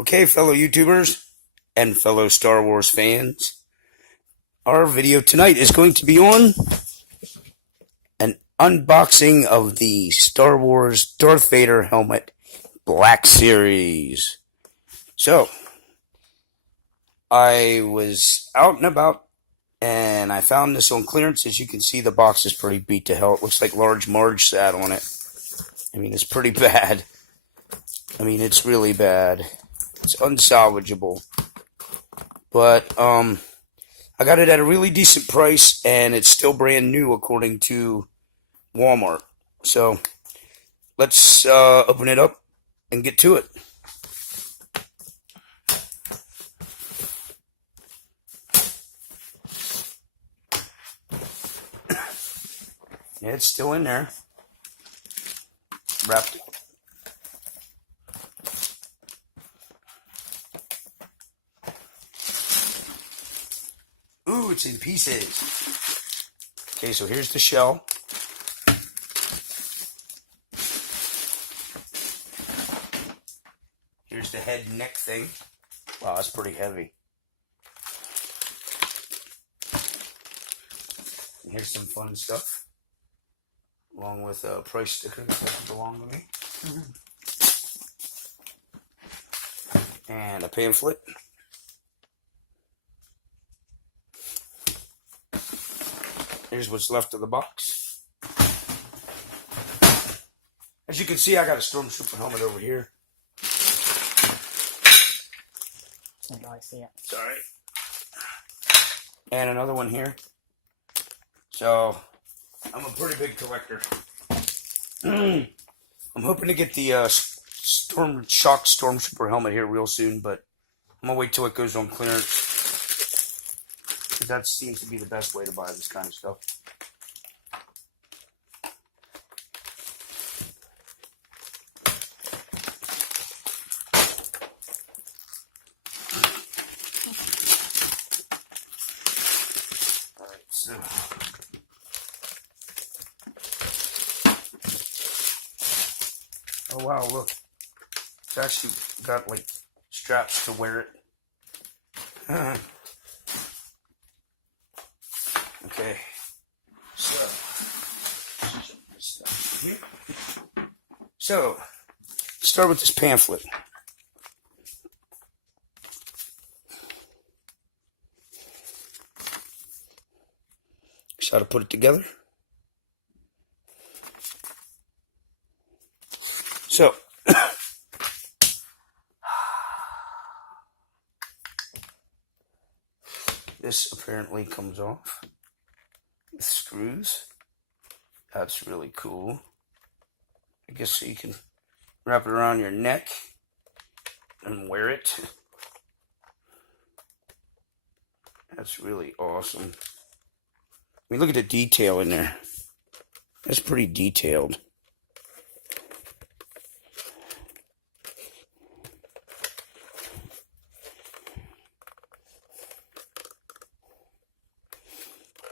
Okay, fellow YouTubers and fellow Star Wars fans, our video tonight is going to be on an unboxing of the Star Wars Darth Vader helmet Black Series. So, I was out and about and I found this on clearance. As you can see, the box is pretty beat to hell. It looks like Large Marge sat on it. I mean, it's pretty bad. I mean, it's really bad. It's unsalvageable. But, I got it at a really decent price, and it's still brand new according to Walmart. So, let's open it up and get to it. Yeah, it's still in there. Wrapped up. Ooh, it's in pieces. Okay, so here's the shell. Here's the head and neck thing. Wow, that's pretty heavy. And here's some fun stuff, along with a price sticker that doesn't belong to me. And a pamphlet. Here's what's left of the box. As you can see, I got a Stormtrooper helmet over here. I see it. Sorry. And another one here. So, I'm a pretty big collector. I'm hoping to get the Shock Stormtrooper helmet here real soon, but I'm going to wait till it goes on clearance. Because that seems to be the best way to buy this kind of stuff. Alright, so oh wow, look. It's actually got like straps to wear it. Okay, so start with this pamphlet. Just how to put it together. So, this apparently comes off with screws. That's really cool. I guess so you can wrap it around your neck and wear it. That's really awesome. I mean, look at the detail in there. That's pretty detailed.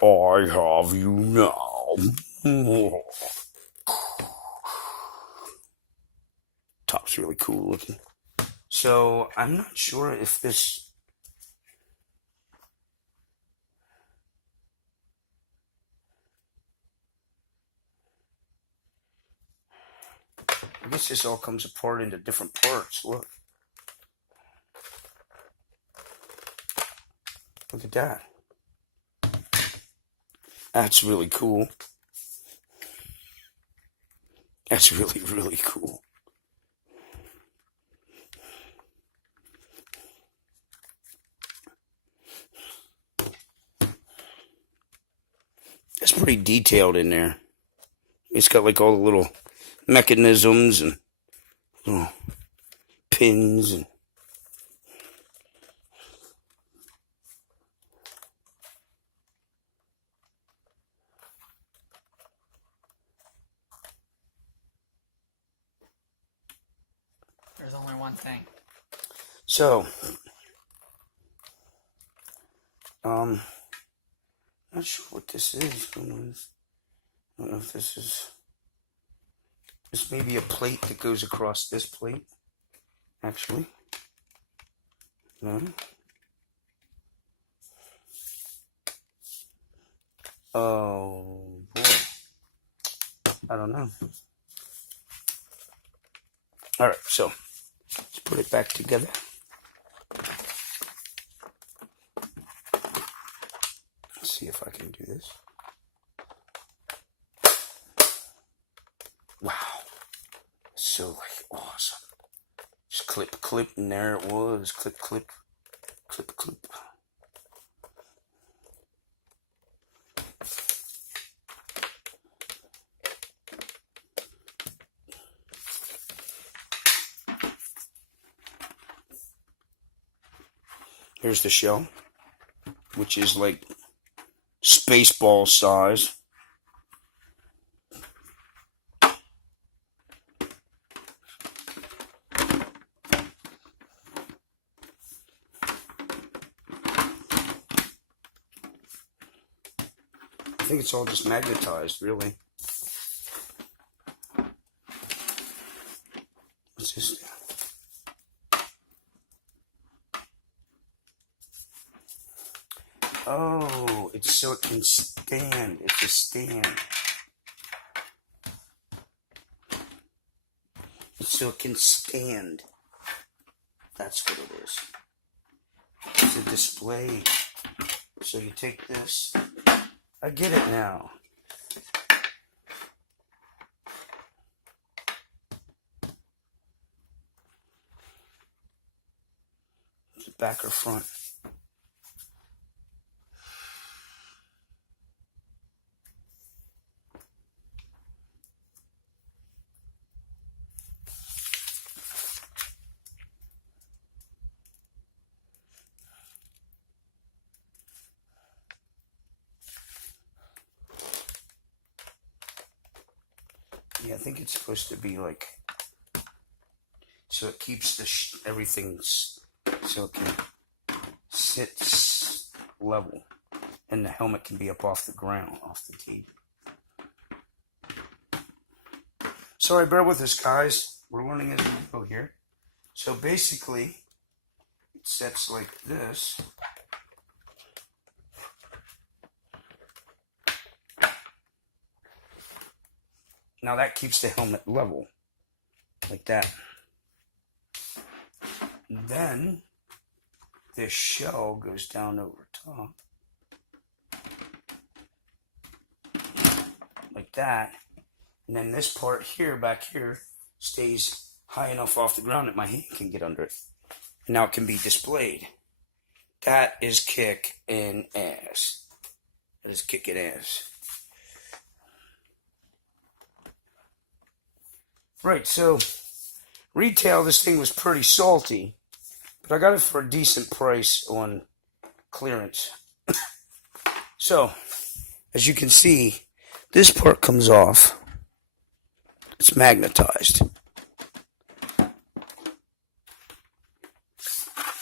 I have you now. Top's really cool looking. So, I'm not sure if this... I guess this all comes apart into different parts. Look. Look at that. That's really cool. That's really, really cool. It's pretty detailed in there. It's got like all the little mechanisms and little pins and There's only one thing. so not sure what this is. I don't know if this is... This may be a plate that goes across this plate, actually. Huh? Oh boy, I don't know. All right, so let's put it back together. Let's see if I can do this. Wow, so like awesome. Just clip, and there it was. Clip. Here's the shell, which is like Spaceball size. I think it's all just magnetized, really. What's this? Oh, it's so it can stand. It's a stand. It's so it can stand. That's what it is. It's a display. So you take this. I get it now. Is it back or front? Yeah, I think it's supposed to be like, so it keeps the everything so it can sit level, and the helmet can be up off the ground, off the table. Sorry, bear with us, guys. We're learning as we go here. So basically, it sets like this. Now that keeps the helmet level, like that. Then this shell goes down over top, like that. And then this part here, back here, stays high enough off the ground that my hand can get under it. And now it can be displayed. That is kicking ass. That is kicking ass. Right, so retail, this thing was pretty salty, but I got it for a decent price on clearance. So, as you can see, this part comes off. It's magnetized.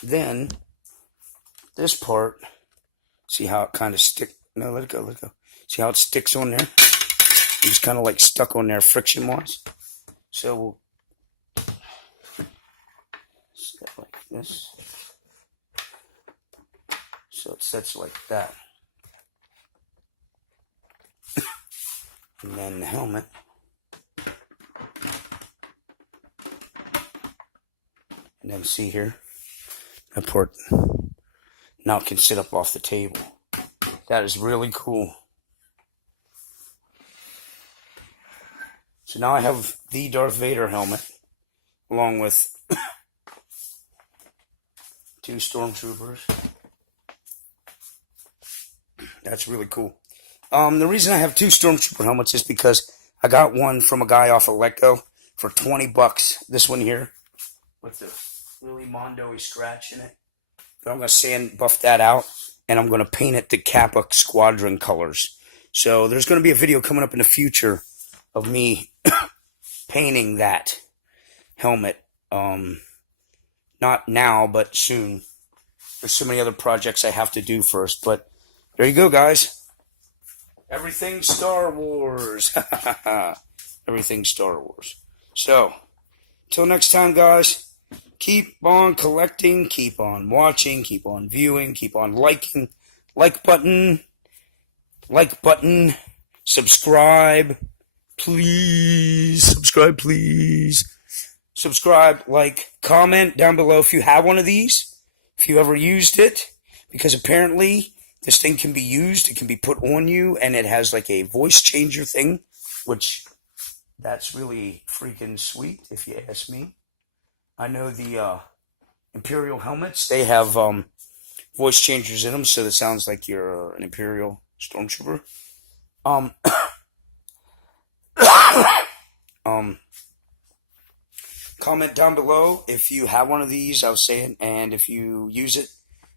Then, this part, see how it kind of no, let it go. See how it sticks on there? It's kind of like stuck on there friction-wise. So we'll set like this. So it sets like that. And then the helmet. And then see here, that part now it can sit up off the table. That is really cool. So now I have the Darth Vader helmet, along with 2 stormtroopers. That's really cool. The reason I have 2 stormtrooper helmets is because I got one from a guy off of Letgo for $20. This one here, with the really Mondo-y scratch in it. But I'm going to sand buff that out, and I'm going to paint it the Kappa Squadron colors. So there's going to be a video coming up in the future of me painting that helmet. Not now, but soon. There's so many other projects I have to do first. But there you go, guys. Everything Star Wars. Everything Star Wars. So, until next time, guys, keep on collecting, keep on watching, keep on viewing, keep on liking. Like button, subscribe, please, subscribe, like, comment down below if you have one of these, if you ever used it, because apparently this thing can be used, it can be put on you, and it has like a voice changer thing, which that's really freaking sweet if you ask me. I know the Imperial helmets, they have voice changers in them, so that sounds like you're an Imperial stormtrooper. Comment down below if you have one of these, I was saying, and if you use it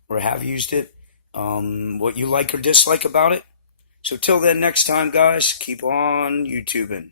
or have used it, what you like or dislike about it. So till then, next time, guys, keep on YouTubing.